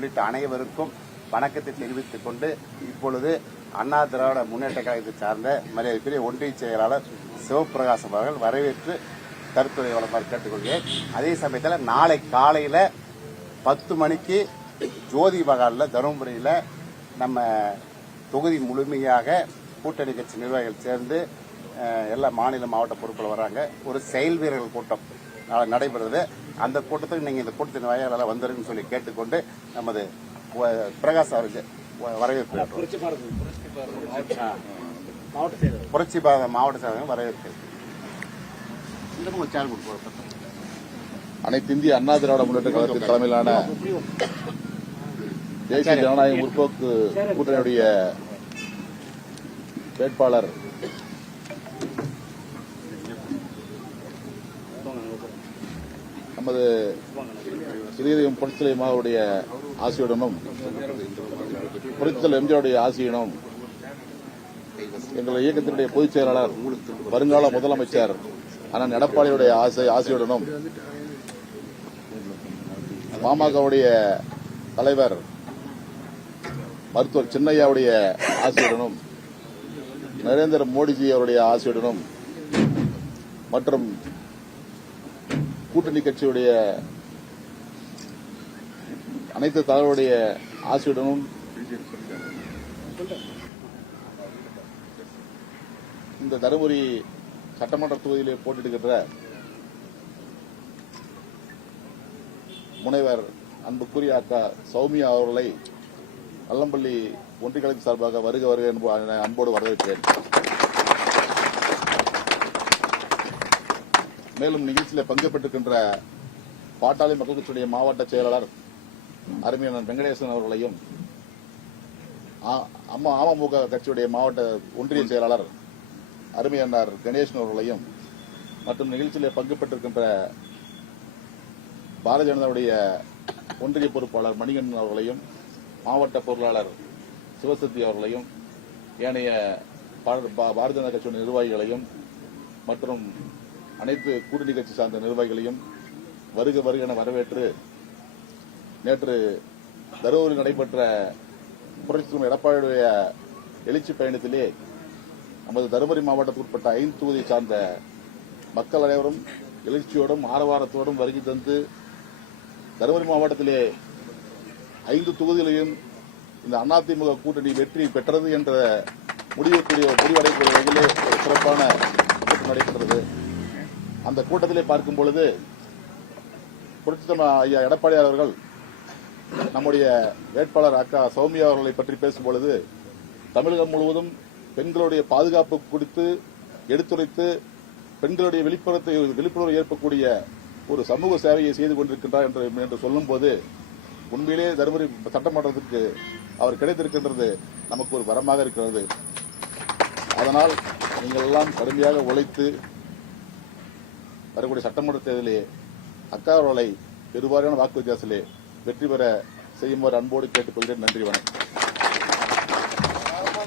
உள்ளிட்ட அனைவருக்கும் வணக்கத்தை தெரிவித்துக் கொண்டு இப்பொழுது அண்ணா திராவிட முன்னேற்ற கழகத்தை சார்ந்த மரியாதைக்குரிய ஒன்றிய செயலாளர் சிவபிரகாசம் அவர்கள் வரவேற்று கருத்துரை வழங்குமாறு கேட்டுக்கொள்கிறேன். அதே சமயத்தில் நாளை காலையில 10 மணிக்கு ஜோதி மகாலில் தருமபுரியில் நம்ம தொகுதி முழுமையாக கூட்டணி கட்சி நிர்வாகிகள் சேர்ந்து எல்லா மாநில மாவட்ட பொறுப்பில் வராங்க. ஒரு செயல் வீரர்கள் கூட்டம் நடைபெறுது. அந்த கூட்டத்துக்கு நீங்க இந்த கூட்டத்தின் வாயிலாக வந்துருன்னு சொல்லி கேட்டுக்கொண்டு நமது பிரகாஷ் அவருக்கு வரவேற்பு புரட்சி பாரத மாவட்ட செயலர் வரவேற்பு. அனைத்து இந்திய அண்ணா திராவிட முன்னேற்ற கழகத்தின் தலைமையிலான தேசிய ஜனநாயக முற்போக்கு கூட்டணியுடைய வேட்பாளர் நமது இதயம் புரட்சித்தலை அம்மாவுடைய ஆசியுடனும் புரட்சித்தலை எம்ஜிஆருடைய ஆசியுடனும் எங்கள் இயக்கத்தினுடைய பொதுச் செயலாளர் வருங்கால முதலமைச்சர் அண்ணன் எடப்பாடியுடைய ஆசியுடனும் பாமகவுடைய தலைவர் மருத்துவர் சின்னையாவுடைய ஆசியுடனும் நரேந்திர மோடிஜி அவருடைய ஆசியுடனும் மற்றும் கூட்டணி கட்சியுடைய அனைத்து தலைவருடைய ஆசியுடனும் இந்த தருமபுரி சட்டமன்ற தொகுதியிலே போட்டியிடுகின்ற முனைவர் அன்புக்குரிய அக்கா சௌமியா அவர்களை நல்லம்பள்ளி ஒன்றிய கழகத்தின் சார்பாக வருக வருக அன்போடு வரவேற்கிறேன். மேலும் நிகழ்ச்சியில் பங்கு பெற்றிருக்கின்ற பாட்டாளி மக்கள் கட்சியுடைய மாவட்ட செயலாளர் அருமையான வெங்கடேசன் அவர்களையும் அமமுக கட்சியுடைய மாவட்ட ஒன்றிய செயலாளர் அருமையானார் கணேசன் அவர்களையும் மற்றும் நிகழ்ச்சியில் பங்கு பெற்றிருக்கின்ற பாரதிய ஜனதாவுடைய ஒன்றிய பொறுப்பாளர் மணிகண்டன் அவர்களையும் மாவட்ட பொருளாளர் சிவசக்தி அவர்களையும் ஏனைய பாரதிய ஜனதா கட்சியுடைய நிர்வாகிகளையும் மற்றும் அனைத்து கூட்டணி கட்சி சார்ந்த நிர்வாகிகளையும் வருக வருக என வரவேற்று நேற்று தருமபுரியில் நடைபெற்ற புரட்சி எடப்பாடியுடைய எழுச்சி பயணத்திலே நமது தருமபுரி மாவட்டத்துக்கு உட்பட்ட 5 தொகுதியை சார்ந்த மக்கள் அனைவரும் எழுச்சியோடும் ஆரவாரத்தோடும் வருகை தந்து தருமபுரி மாவட்டத்திலே 5 தொகுதிகளையும் இந்த அதிமுக கூட்டணி வெற்றி பெற்றது என்ற முடிவடையக்கூடிய வகையிலே ஒரு சிறப்பான கூட்டம் நடைபெற்றது. அந்த கூட்டத்திலே பார்க்கும் பொழுது புரட்சித்தலைவர் ஐயா எடப்பாடியார் அவர்கள் நம்முடைய வேட்பாளர் அக்கா சௌமியா அவர்களை பற்றி பேசும்பொழுது தமிழகம் முழுவதும் பெண்களுடைய பாதுகாப்பு குறித்து எடுத்துரைத்து பெண்களுடைய விழிப்புணர்வு ஏற்படக்கூடிய ஒரு சமூக சேவையை செய்து கொண்டிருக்கின்றார் என்று சொல்லும்போது உண்மையிலே தருமபுரி சட்டமன்றத்திற்கு அவர் கிடைத்திருக்கின்றது நமக்கு ஒரு வரமாக இருக்கிறது. அதனால் நீங்கள் எல்லாம் கடுமையாக உழைத்து வரக்கூடிய சட்டமன்ற தேர்தலிலே அக்கா அவர்களை பெருவாரியான வாக்கு வித்தியாசத்திலே வெற்றி பெற செய்யுமாறு அன்போடு கேட்டுக்கொள்கிறேன். நன்றி, வணக்கம்.